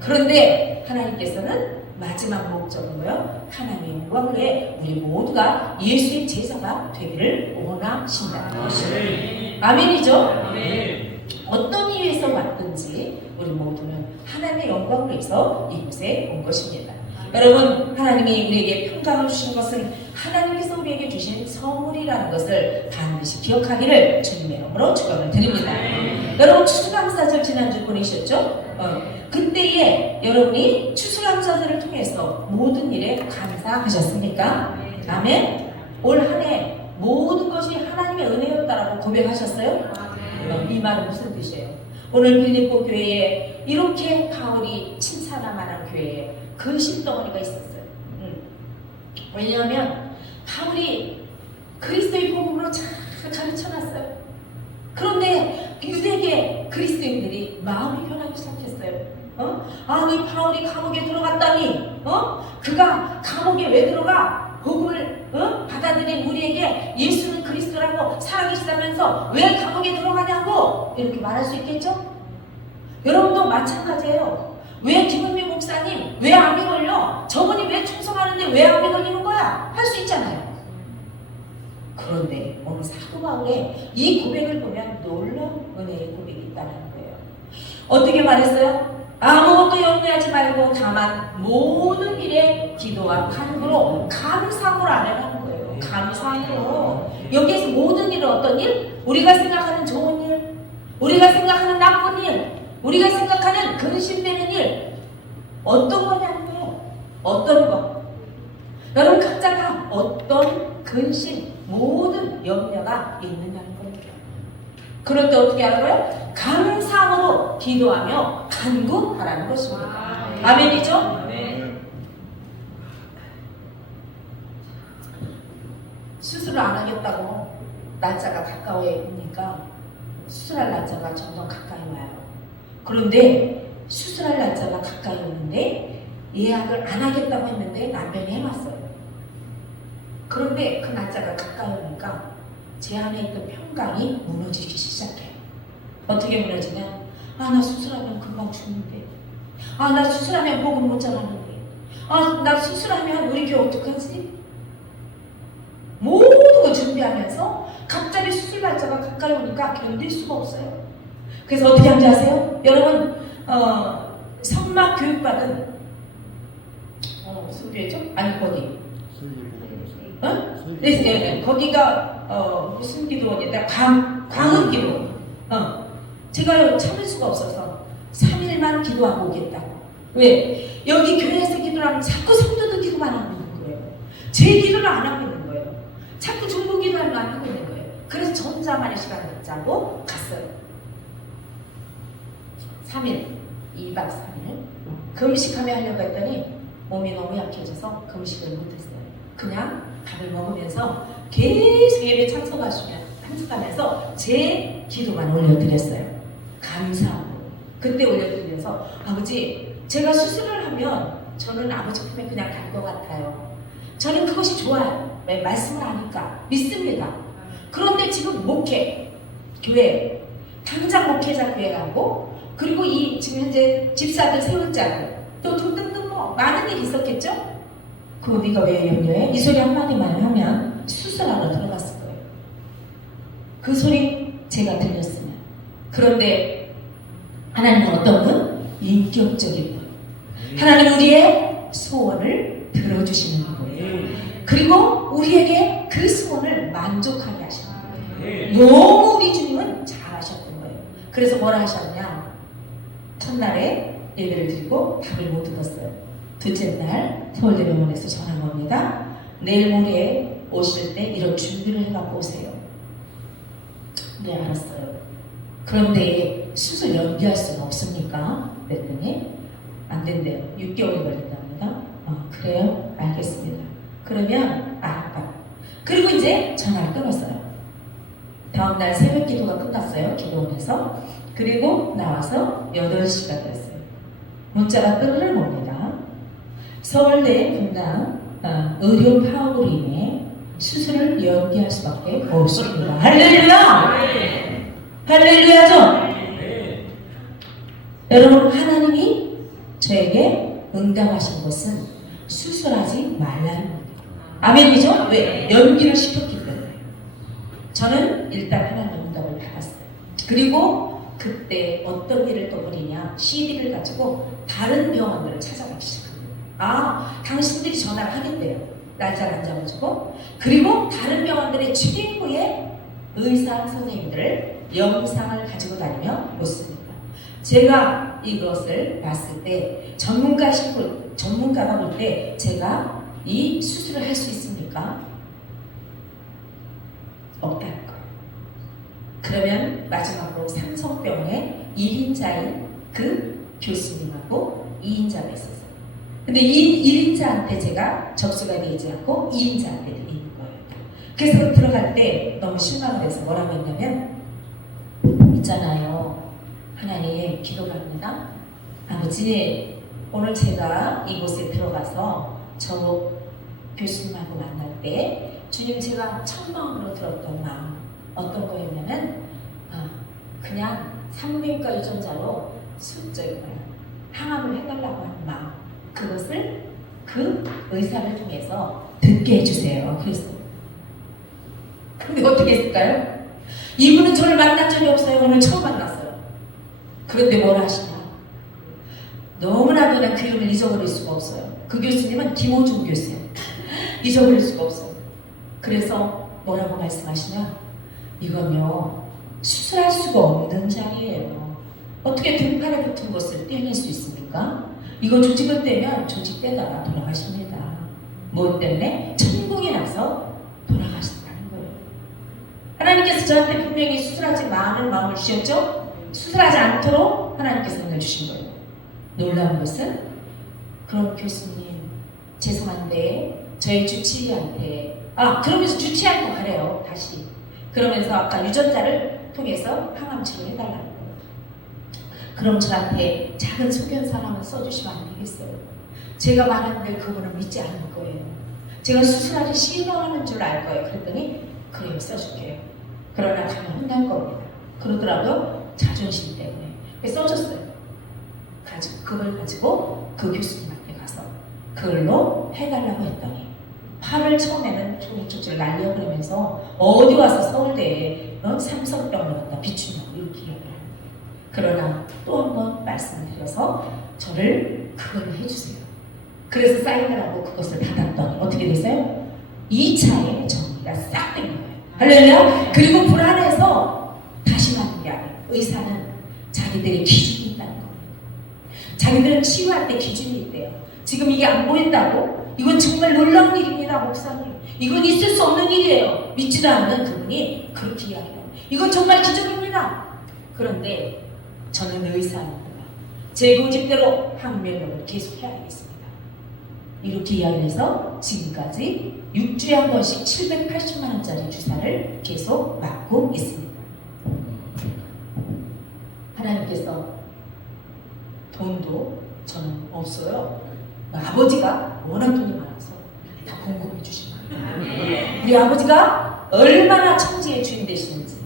그런데 하나님께서는 마지막 목적은 뭐요? 하나님의 영광을 위해 우리 모두가 예수의 제자가 되기를 원하신다는 것입니다. 아멘이죠? 아멘. 어떤 이유에서 왔든지 우리 모두는 하나님의 영광을 위해서 이곳에 온 것입니다. 여러분, 하나님이 우리에게 평강을 주신 것은 하나님께서 우리에게 주신 선물이라는 것을 반드시 기억하기를 주님의 이름으로 축원을 드립니다. 여러분, 추수감사절 지난주 보내셨죠? 그때에 여러분이 추수감사절을 통해서 모든 일에 감사하셨습니까? 아멘? 올 한 해 모든 것이 하나님의 은혜였다라고 고백하셨어요? 이 말은 무슨 뜻이에요? 오늘 빌립보 교회에 이렇게 바울이 칭찬할 만한 교회에 근심덩어리가 있었어요. 왜냐하면 바울이 그리스도의 복음으로 잘 가르쳐놨어요. 그런데 유대계 그리스도인들이 마음이 변하기 시작했어요. 아니 바울이 감옥에 들어갔다니 그가 감옥에 왜 들어가? 복음을 받아들인 우리에게 예수는 그리스도라고 살아계시다면서 왜 감옥에 들어가냐고 이렇게 말할 수 있겠죠? 여러분도 마찬가지예요. 왜 김은미 목사님 왜 암이 걸려? 저분이 왜 충성하는데 왜 암이 걸리는 거야? 할 수 있잖아요. 그런데 오늘 사도 바울의 이 고백을 보면 놀라운 은혜의 고백이 있다는 거예요. 어떻게 말했어요? 아무것도 염려하지 말고 다만 모든 일에 기도와 간구로 감사함으로 아뢰라는 거예요. 감사함으로. 여기에서 모든 일은 어떤 일? 우리가 생각하는 좋은 일, 우리가 생각하는 나쁜 일, 우리가 생각하는 근심되는 일 어떤 거냐는 거예요. 어떤 거. 여러분 각자가 어떤 근심, 모든 염려가 있느냐는 겁니다. 그럴 때 어떻게 하는 거예요? 감사함으로 기도하며 간구하라는 것입니다. 아멘이죠? 아멘. 수술을 안 하겠다고 날짜가 가까워 오니까 수술할 날짜가 점점 가까이 와요. 그런데 수술할 날짜가 가까이 오는데 예약을 안 하겠다고 했는데 남편이 해놨어요. 그런데 그 날짜가 가까이 오니까 제 안에 있던 평강이 무너지기 시작해요. 어떻게 무너지냐? 나 수술하면 금방 죽는데, 나 수술하면 복음 못 전하는데, 나 수술하면 우리 교회 어떡하지? 모든 거 준비하면서 갑자기 수술 날짜가 가까이 오니까 견딜 수가 없어요. 그래서 어떻게 하는지 아세요? 여러분, 성막 교육받은 무슨 교회죠? 아니 거기 네, 거기가 무슨 기도원이었다? 광흥기도. 제가 참을 수가 없어서 3일만 기도하고 오겠다고. 왜? 여기 교회에서 기도를 하면 자꾸 성도들 기도만 하고 있는 거예요. 제 기도를 안 하고 있는 거예요. 자꾸 중보 기도를 안 하고 있는 거예요. 그래서 전자만의 시간을 짜고 갔어요. 3일, 2박 3일 금식하며 하려고 했더니 몸이 너무 약해져서 금식을 못했어요. 그냥 밥을 먹으면서 계속 예배 참석하면서 제 기도만 올려드렸어요. 감사하고 그때 올려드리면서 아버지, 제가 수술을 하면 저는 아버지 품에 그냥 갈 것 같아요. 저는 그것이 좋아요. 말씀을 하니까 믿습니다. 그런데 지금 목회, 교회, 당장 목회자 교회하고 그리고 이 지금 현재 집사들 세울 자고 또 등등등 뭐 많은 일이 있었겠죠? 그거 네가 왜 염려해? 이 소리 한마디만 하면 수술하러 들어갔을 거예요. 그 소리 제가 들렸으면. 그런데 하나님은 어떤 분? 인격적인 분. 하나님 우리의 소원을 들어주시는 분. 그리고 우리에게 그 소원을 만족하게 하시는 거예요. 너무 우리 주님은 잘하셨던 거예요. 그래서 뭐라 하셨냐? 첫날에 예배를 드리고 밥을 못 얻었어요. 둘째 날 서울대병원에서 전화가 옵니다. 내일 모레 오실 때 이런 준비를 해갖고 오세요. 네, 알았어요. 그런데 수술 연기할 수는 없습니까? 그랬더니 안 된대요. 6개월이 걸린답니다. 그래요? 알겠습니다. 그러면 알았다. 그리고 이제 전화를 끊었어요. 다음날 새벽 기도가 끝났어요. 기도원에서. 그리고 나와서 8시가 됐어요. 문자가 뜰을 봅니다. 서울대 분당 의료 파업으로 인해 수술을 연기할 수밖에 없습니다. 할렐루야! 할렐루야죠? 여러분, 하나님이 저에게 응답하신 것은 수술하지 말라는 겁니다. 아멘이죠? 왜? 연기를 시켰기 때문에. 저는 일단 하나님의 응답을 받았어요. 그리고 그때 어떤 일을 또 벌이냐, CD를 가지고 다른 병원들을 찾아가기 시작합니다. 당신들이 전화를 하겠대요. 날짜를 안 잡아주고. 그리고 다른 병원들의 최고의 의사 선생님들을 영상을 가지고 다니며 묻습니다. 제가 이것을 봤을 때 전문가가 볼 때 제가 이 수술을 할 수 있습니까? 없다는 거예요. 그러면 마지막으로 삼성병원의 1인자인 그 교수님하고 2인자가 있었어요. 근데 1인자한테 제가 접수가 되지 않고 2인자한테 있는 거예요. 그래서 들어갈 때 너무 실망을 해서 뭐라고 했냐면, 있잖아요. 하나님, 기도가 합니다. 아버지, 오늘 제가 이곳에 들어가서 저 교수님하고 만날 때 주님, 제가 첫 마음으로 들었던 마음 어떤 거였냐면 그냥 산부인과 유전자로 항암을 해달라고 하는 마음, 그것을 그 의사를 통해서 듣게 해주세요. 그래서 근데 어떻게 했을까요? 이분은 저를 만난 적이 없어요. 오늘 처음 만났어요. 그런데 뭘 하시냐? 너무나도 난 그 이름을 잊어버릴 수가 없어요. 그 교수님은 김호중 교수예요. 잊어버릴 수가 없어요. 그래서 뭐라고 말씀하시냐? 이건요, 수술할 수가 없는 자리예요. 어떻게 등판에 붙은 것을 떼낼 수 있습니까? 이거 조직을 떼면 조직 떼다가 돌아가십니다. 뭐 때문에? 천국에 나서 돌아가신다는 거예요. 하나님께서 저한테 분명히 수술하지 마는 마음을 주셨죠? 수술하지 않도록 하나님께서 은혜 주신 거예요. 놀라운 것은 그럼 교수님, 죄송한데 저희 주치의한테 그러면서 주치의한테 가래요. 다시 그러면서 아까 유전자를 통해서 항암 치료해달라는 거예요. 그럼 저한테 작은 소견서를 한번 써주시면 안 되겠어요? 제가 말하는데 그분은 믿지 않을 거예요. 제가 수술하기 싫어하는 줄 알 거예요. 그랬더니 그래요, 써줄게요. 그러나 가면 혼날 겁니다. 그러더라고요. 자존심 때문에. 써줬어요. 그걸 가지고 그 교수님한테 가서 그걸로 해달라고 했더니 8월 처음에는 종일조질 날려 그러면서 어디 와서 서울대에 삼성병원을 갖다 비추냐고 이렇게 이야기를 합니다. 그러나 또 한 번 말씀을 드려서 저를 그걸 해주세요. 그래서 사인을 하고 그것을 받았더니 어떻게 됐어요? 2차에 정리가 싹 된 거예요. 할렐루야. 그리고 불안해서 다시 맞는 게 아니에요. 의사는 자기들의 기준이 있다는 겁니다. 자기들은 치유할 때 기준이 있대요. 지금 이게 안 보인다고? 이건 정말 놀라운 일입니다, 목사님. 이건 있을 수 없는 일이에요. 믿지도 않는 그분이 그렇게 이야기해요. 이건 정말 기적입니다. 그런데 저는 의사입니다. 제 고집대로 항면역을 계속 해야 되겠습니다. 이렇게 이야기해서 지금까지 6주에 한 번씩 780만 원짜리 주사를 계속 맞고 있습니다. 하나님께서 돈도 저는 없어요. 아버지가 워낙 돈이 많아서 다 공급해 주신 거예요. 우리 아버지가 얼마나 천지의 주인 되시는지,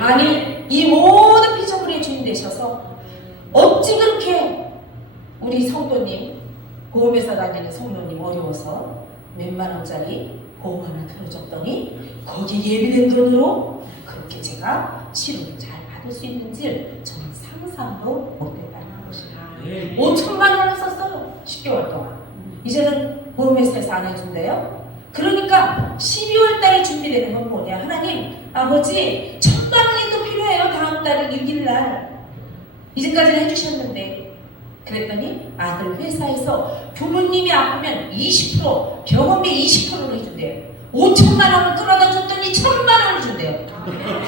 아니 이 모든 피조물의 주인 되셔서 어찌 그렇게 우리 성도님, 보험회사 다니는 성도님 어려워서 몇만 원짜리 보험 하나 들어줬더니 거기에 예비된 돈으로 그렇게 제가 치료를 잘 받을 수 있는지 저는 상상도 못했다는 것이에요. 5천만 원을 썼어요. 10개월 동안. 이제는 보험회사에서 안 해준대요. 그러니까 12월 달에 준비되는 건 뭐냐. 하나님, 아버지 1,000만 원이 또 필요해요. 다음 달 6일 날. 이제까지는 해주셨는데, 그랬더니 아들 회사에서 부모님이 아프면 20%, 병원비 20%를 해준대요. 5천만 원을 끌어다 줬더니 1,000만 원을 준대요.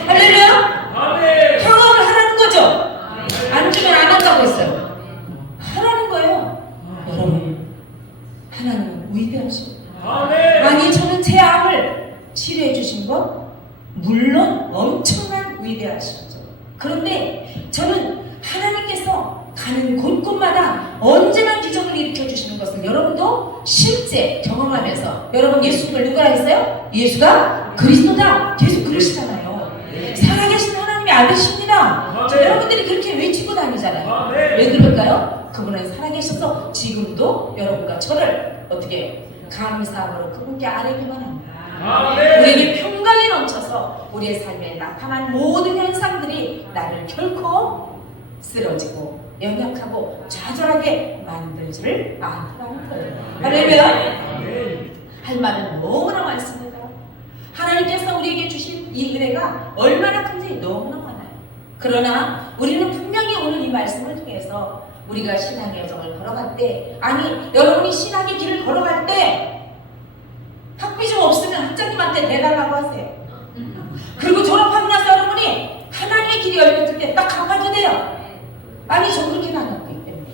할렐루야? 경험을 하라는 거죠. 안 주면 안 한다고 했어요. 하라는 거예요. 여러분, 하나님은 위대하십니다. 아니, 저는 제 암을 치료해 주신 것 물론 엄청난 위대하시죠. 그런데 저는 하나님께서 가는 곳곳마다 언제나 기적을 일으켜 주시는 것을 여러분도 실제 경험하면서, 여러분 예수님을 누가 했어요? 예수가 그리스도다. 계속 그러시잖아요. 살아계신 하나님의 아들십니다. 여러분들이 그렇게 외치고 다니잖아요. 왜 그럴까요? 그분은 살아계셔서 지금도 여러분과 저를 어떻게 감사함으로 그분께 아뢰기만 합니다. 우리에게 평강이 넘쳐서 우리의 삶에 나타난 모든 현상들이 나를 결코 쓰러지고 연약하고 좌절하게 만들지를 않더라는 거예요. 할렐루야. 할 말은 너무나 많습니다. 하나님께서 우리에게 주신 이 은혜가 얼마나 큰지 너무나 많아요. 그러나 우리는 분명히 오늘 이 말씀을 통해서 우리가 신앙의 여정을 걸어갈 때, 아니 여러분이 신앙의 길을 걸어갈 때 학비 좀 없으면 학장님한테 내달라고 하세요. 그리고 졸업하고 나서 여러분이 하나님의 길이 열렸을 때 딱 갚아도 돼요. 아니 저 그렇게 다녔기 때문에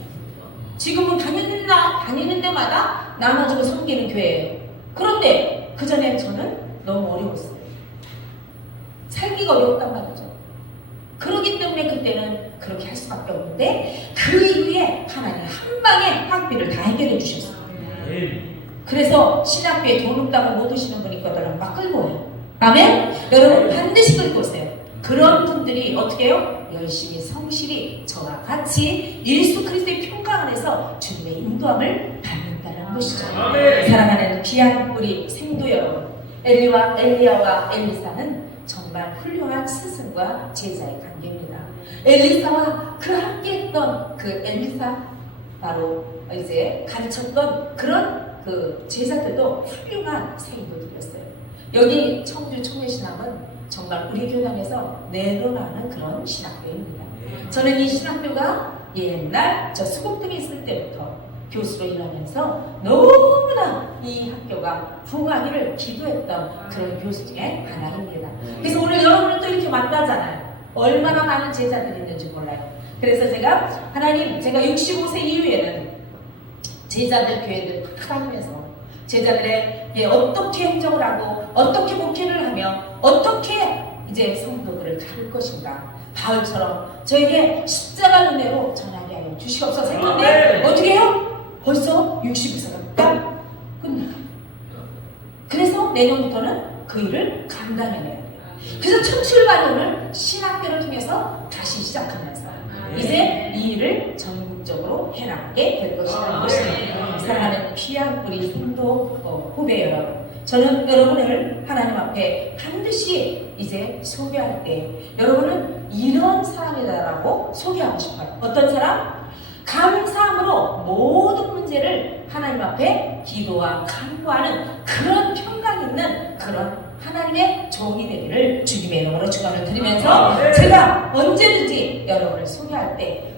지금은 다니는 데마다 나눠주고 섬기는 교회예요. 그런데 그 전에 저는 너무 어려웠어요. 살기가 어려웠단 말이죠. 그러기 때문에 그때는 그렇게 할 수밖에 없는데 그 이후에 하나님 한 방에 학비를 다 해결해 주셨어요. 그래서 신학비에 돈 없다고 못 오시는 분이 있거든 막 끌고 와요. 아멘? 여러분 반드시 끌고 오세요. 그런 분들이 어떻게 해요? 열심히 성실히 저와 같이 예수 그리스도의 평강 안에서 주님의 인도함을 받는다는 것이죠. 사랑하는 귀한 우리 생도 여러분, 엘리야와 엘리사는 정말 훌륭한 스승과 제자의 관계입니다. 엘리사와 그 함께했던 그 엘리사, 바로 이제 가르쳤던 그런 그 제자들도 훌륭한 생도들이었어요. 여기 청주 청년신학은 정말 우리 교단에서 내려가는 그런 신학교입니다. 저는 이 신학교가 옛날 저 수곡동에 있을 때부터 교수로 일하면서 너무나 이 학교가 부흥하기를 기도했던 그런 교수 중에 하나입니다. 그래서 오늘 여러분을 또 이렇게 만나잖아요. 얼마나 많은 제자들이 있는지 몰라요. 그래서 제가 하나님, 제가 65세 이후에는 제자들 교회들 다 다니면서 제자들의 어떻게 행정을 하고 어떻게 목회를 하며 어떻게 이제 성도들을 다룰 것인가, 바울처럼 저에게 십자가 은혜로 전하게 하여 주시옵소서 했는데 어떻게 해요? 벌써 60세가 딱 끝나요. 그래서 내년부터는 그 일을 감당해내야 돼요. 그래서 첫 출발을 신학교를 통해서 다시 시작하면서 이제 이 일을 전국적으로 해나가게 될 것이라는 것입니다. 사랑하는 귀한 우리 성도 후배 여러분, 저는 여러분을 하나님 앞에 반드시 이제 소개할 때 여러분은 이런 사람이다라고 소개하고 싶어요. 어떤 사람? 감사함으로 모든 문제를 하나님 앞에 기도와 간구하는 그런 평강 있는 그런 하나님의 종이 되기를 주님의 이름으로 축원을 드리면서 제가 언제든지 여러분을 소개할 때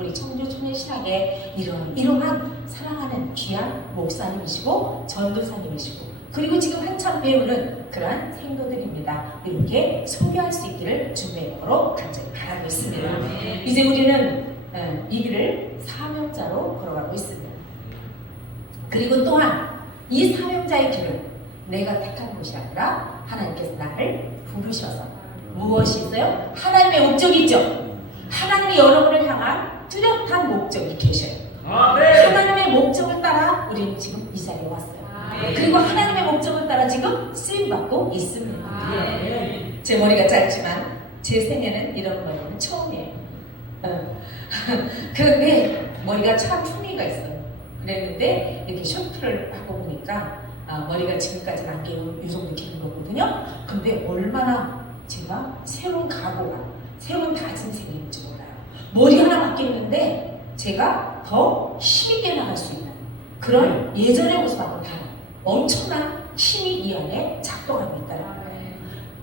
우리 청주촌의 신학의 이러한 사랑하는 귀한 목사님이시고 전도사님이시고 그리고 지금 한참 배우는 그러한 생도들입니다. 이렇게 소개할 수 있기를 주님의 이름으로 간절히 바라고 있습니다. 이제 우리는 이 길을 사명자로 걸어가고 있습니다. 그리고 또한 이 사명자의 길은 내가 택한 것이 아니라 하나님께서 나를 부르셔서 무엇이 있어요? 하나님의 목적이 있죠. 하나님이 여러분을 향한 뚜렷한 목적이 계셔요. 하나님의 목적을 따라 우리는 지금 이 자리에 왔어요. 그리고 하나님의 목적을 따라 지금 쓰임받고 있습니다. 제 머리가 짧지만 제 생애는 이런 머리는 처음이에요. 그런데 머리가 참 흥미가 있어요. 그랬는데 이렇게 쇼트를 하고 보니까 머리가 지금까지는 안개 이 정도 기는 거거든요. 근데 얼마나 제가 새로운 각오가 새로운 다짐생인지 몰라요. 머리 하나 바뀌었는데 제가 더 힘있게 나갈 수 있는 그런 예전의 모습하고 다른 엄청난 힘이 이 안에 작동하고 있다는 거예요.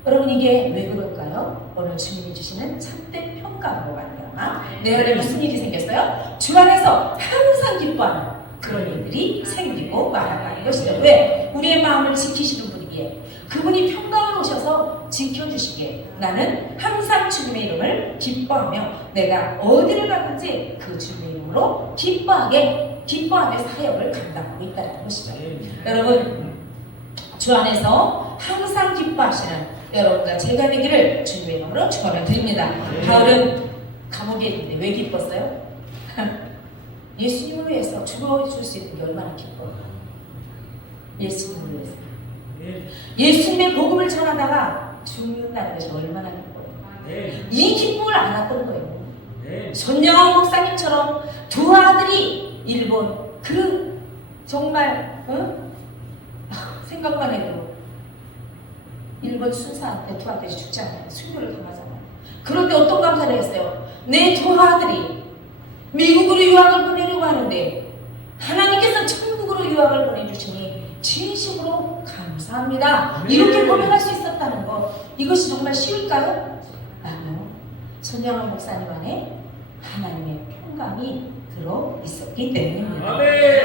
여러분 이게 왜 그럴까요? 오늘 주님이 주시는 참된 평가로 말미암아 내 안에 무슨 일이 생겼어요? 주 안에서 항상 기뻐하는 그런 일들이 생기고 말아가는 것이죠. 왜? 우리의 마음을 지키시는 분이기에 그분이 평강을 오셔서 지켜주시기에 나는 항상 주님의 이름을 기뻐하며 내가 어디를 가든지 그 주님의 이름으로 기뻐하며 사역을 감당하고 있다는 것이죠. 여러분 주 안에서 항상 기뻐하시는 여러분과 제가 되기를 주님의 이름으로 축원을 드립니다. 바울은 감옥에 있는데 왜 기뻤어요? 예수님을 위해서 죽어줄 수 있는 게 얼마나 기뻐요. 예수님을 위해서 예수님의 복음을 전하다가 죽는다는 것이 얼마나 기뻐요. 이 기쁨을 알았던 거예요. 손양원 목사님처럼 두 아들이 일본 그 정말 생각만 해도 일본 순사한테 두 아들이 죽잖아요. 순교를 당하잖아요. 그런데 어떤 감사를 했어요? 내 두 아들이 미국으로 유학을 보내려고 하는데 하나님께서 천국으로 유학을 보내주시니 진심으로 감사합니다. 이렇게 고백할 수 있었다는 거 이것이 정말 쉬울까요? 아니요. 손양원 목사님 안에 하나님의 평강이 들어 있었기 때문입니다.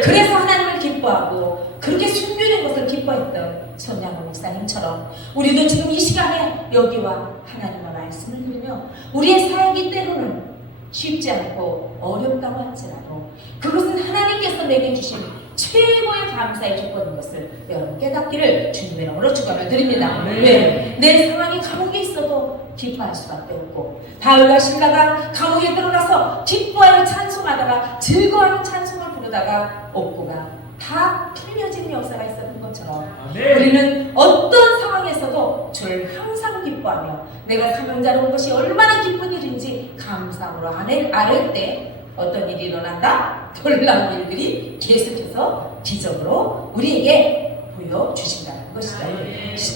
그래서 하나님을 기뻐하고 그렇게 순교된 것을 기뻐했던 손양원 목사님처럼 우리도 지금 이 시간에 여기와 하나님의 말씀을 들으며 우리의 사역이 때로는 쉽지 않고 어렵다고 할지라도 그것은 하나님께서 내게 주신 최고의 감사의 조건인 것을 여러분 깨닫기를 주님의 이름으로 축원을 드립니다. 네. 내 상황이 감옥에 있어도 기뻐할 수밖에 없고 바울과 실라가 감옥에 들어가서 기뻐하여 찬송하다가 즐거워하는 찬송을 부르다가 옥고가 다 풀려지는 역사가 있었던 것처럼 우리는 어떤 상황에서도 주를 항상 기뻐하며 내가 사명자로 온 것이 얼마나 기쁜 일인지 감사함으로 아뢰 때 어떤 일이 일어난다? 놀라운 일들이 계속해서 기적으로 우리에게 보여주신다는 것이죠.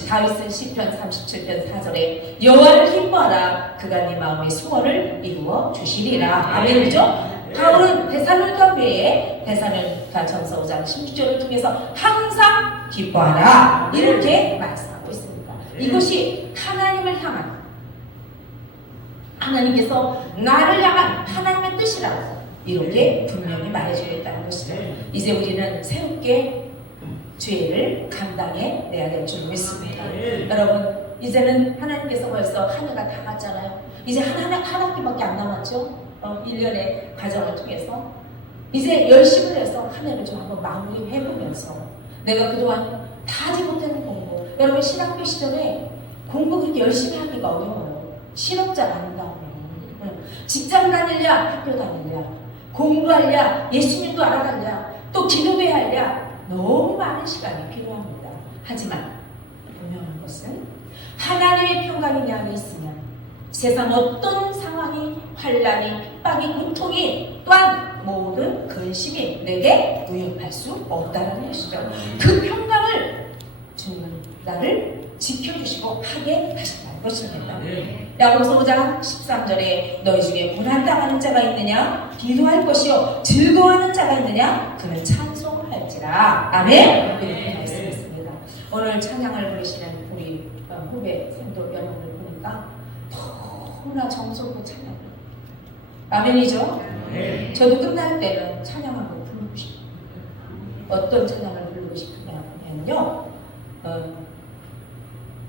다윗은 시편 37편 4절에 여호와를 기뻐하라 그가 네 마음의 소원을 이루어 주시리라. 아멘이죠? 바울은 데살로니가 교회에 데살로니가 전서 5장 16절을 통해서 항상 기뻐하라 이렇게 말씀하고 있습니다. 이것이 하나님을 향한 하나님께서 나를 향한 하나님의 뜻이라고 이렇게 분명히 말해주겠다는 것이죠. 이제 우리는 새롭게 죄를 감당해 내야 될 줄 믿습니다. 여러분 이제는 하나님께서 벌써 한 해가 다 갔잖아요. 이제 한 학기밖에 안 남았죠. 1년의 과정을 통해서 이제 열심을 해서 한 해를 좀 한번 마무리해보면서 내가 그동안 다 하지 못하는 공부 여러분 신학교 시절에 공부 그렇게 열심히 하기가 어려워요. 실업자 아닌다면 직장 다닐랴 학교 다닐랴 공부하랴 예수님도 알아가랴 또 기도해야 하랴 너무 많은 시간이 필요합니다. 하지만 분명한 것은 하나님의 평강이 내 안에 있으면 세상 어떤 상황이 환란이 핍박이 고통이 또한 모든 근심이 내게 위협할 수 없다는 것이죠. 그 평강을 주님은 나를 지켜주시고 하게 하신다는 것입니다. 야고보서 5장 13절에 너희 중에 고난당하는 자가 있느냐 기도할 것이요 즐거워하는 자가 있느냐 그는 찬송할지라. 아멘. 이렇게 말씀했습니다. 오늘 찬양을 부르시는 우리 후배 생도 여러분을 보니까 너무나 정성고 찬양 아멘이죠. 저도 끝날 때는 찬양한 곡 부르고 싶어요. 어떤 찬양을 부르고 싶으냐면요,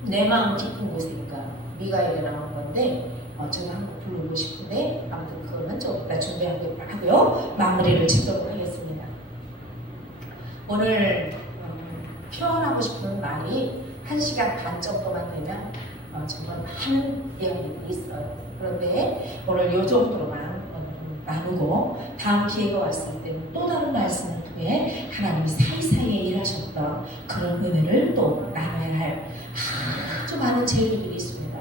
내 마음 깊은 곳이니까 미가엘에 나온 건데, 저는 한 곡 부르고 싶은데, 아무튼 그거는 좀 이따 준비하고요. 마무리를 짓도록 하겠습니다. 오늘 표현하고 싶은 말이 1시간 반 정도만 되면 정말 많은 이야기가 있어요. 그런데 오늘 이 정도로만 나누고 다음 기회가 왔을 때는 또 다른 말씀을 통해 하나님이 사이사이에 일하셨던 그런 은혜를 또 나눠야 할 아주 많은 제일들이 있습니다.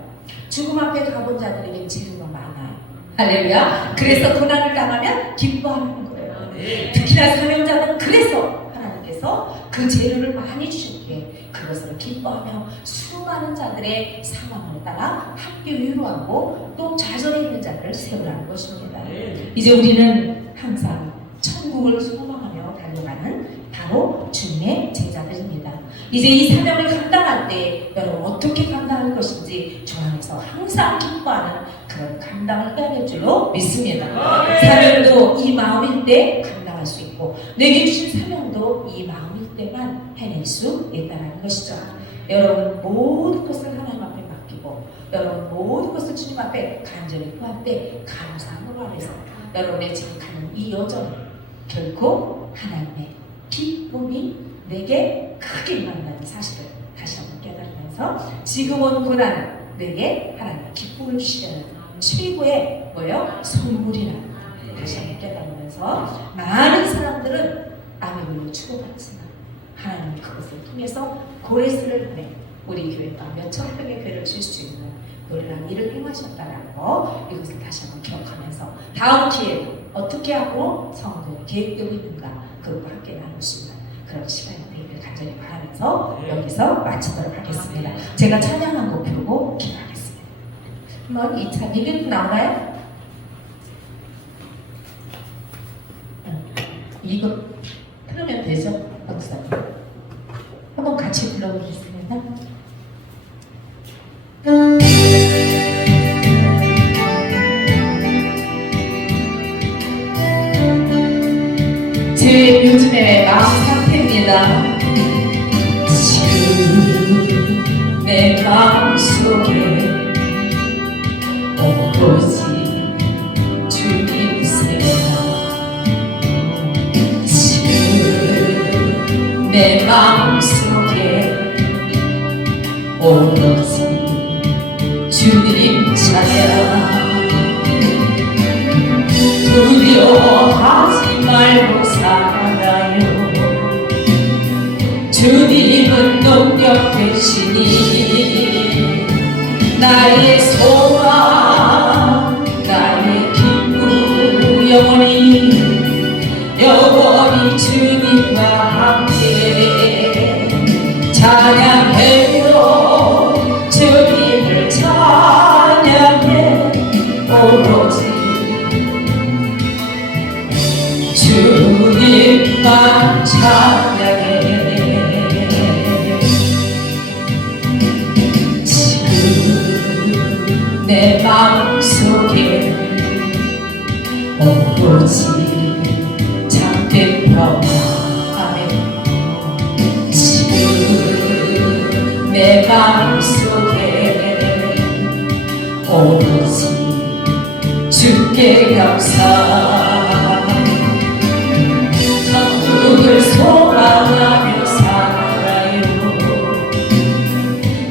죽음 앞에 가본 자들에게 제일가 많아요. 할렐루야. 그래서 고난을 당하면 기뻐하는 거예요. 특히나 사명자는 그래서 하나님께서 그 재료를 많이 주셨기에 그것을 기뻐하며 수많은 자들의 사망을 따라 함께 위로하고 또 좌절해 있는 자들을 세우라는 것입니다. 이제 우리는 항상 천국을 소망하며 달려가는 바로 주님의 제자들입니다. 이제 이 사명을 감당할 때 여러분 어떻게 감당할 것인지 주 안에서 항상 기뻐하는 그런 감당을 해야 될 줄로 믿습니다. 사명도 이 마음일 때 감당할 수 있고 내게 주신 사명도 이 마음일 때만 해낼 수 있다는 것이죠. 여러분 모든 것을 하나님 앞에 맡기고 여러분 모든 것을 주님 앞에 간절히 구할 때 감사함으로 안에서 여러분의 지금 가는 이 여정 결코 하나님의 기쁨이 내게 크게 임한다는 사실을 다시 한번 깨달으면서 지금 온 고난 내게 하나님의 기쁨을 주시는 최고의 뭐예요? 선물이라는 다시 한번 깨달으면서 많은 사람들은 암의 물로 치고받지만 하나님은 그것을 통해서 고레스를 보내 우리 교회가 몇천 명의 교회를 줄 수 있는 노래랑 일을 행하셨다는 거 이것을 다시 한번 기억하면서 다음 기회에 어떻게 하고 성도에 계획되고 있는가 그것과 함께 나눌 수 있는 그런 시간이 되기를 간절히 바라면서 여기서 마치도록 하겠습니다. 제가 찬양한 곡 부르고 기도하겠습니다. 한번 2차 리듬 나오나요? 이거 틀으면 되죠? 박사님 한번 같이 불러보겠습니다. 제 요즘의 마음 상태입니다. 지금 내 마음속에 오로지 주님 생각 지금 내 마음속에 오로지 주님 찬양 두려워하지 말고 살아요. 주님은 능력 되시니 나의 소망 나의 기쁨 영원히 주님과 함께 찬양해요. 주님을 찬양해 오로지 주님만 찬양해. 지금 내 마음속에 오로지 참된 평화 지금 내 마음속에 오로지 주께 감사 천국을 소망하며 살아요.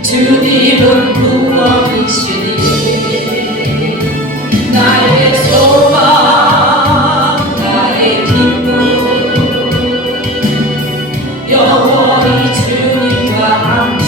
주님은 구원이시니 나의 소망 나의 기쁨 영원히 주님과 함께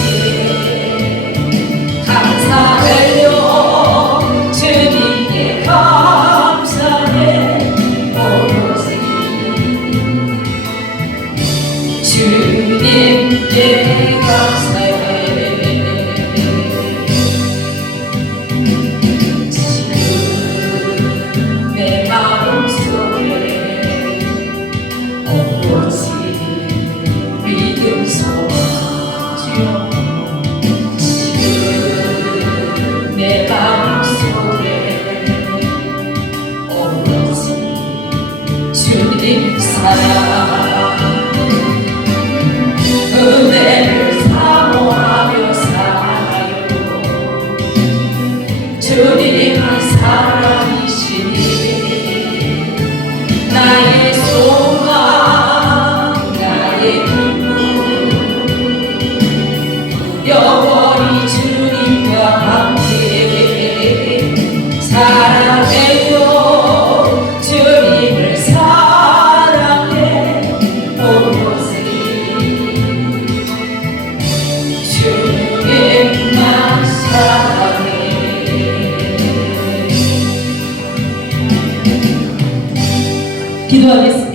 기도하겠습니다.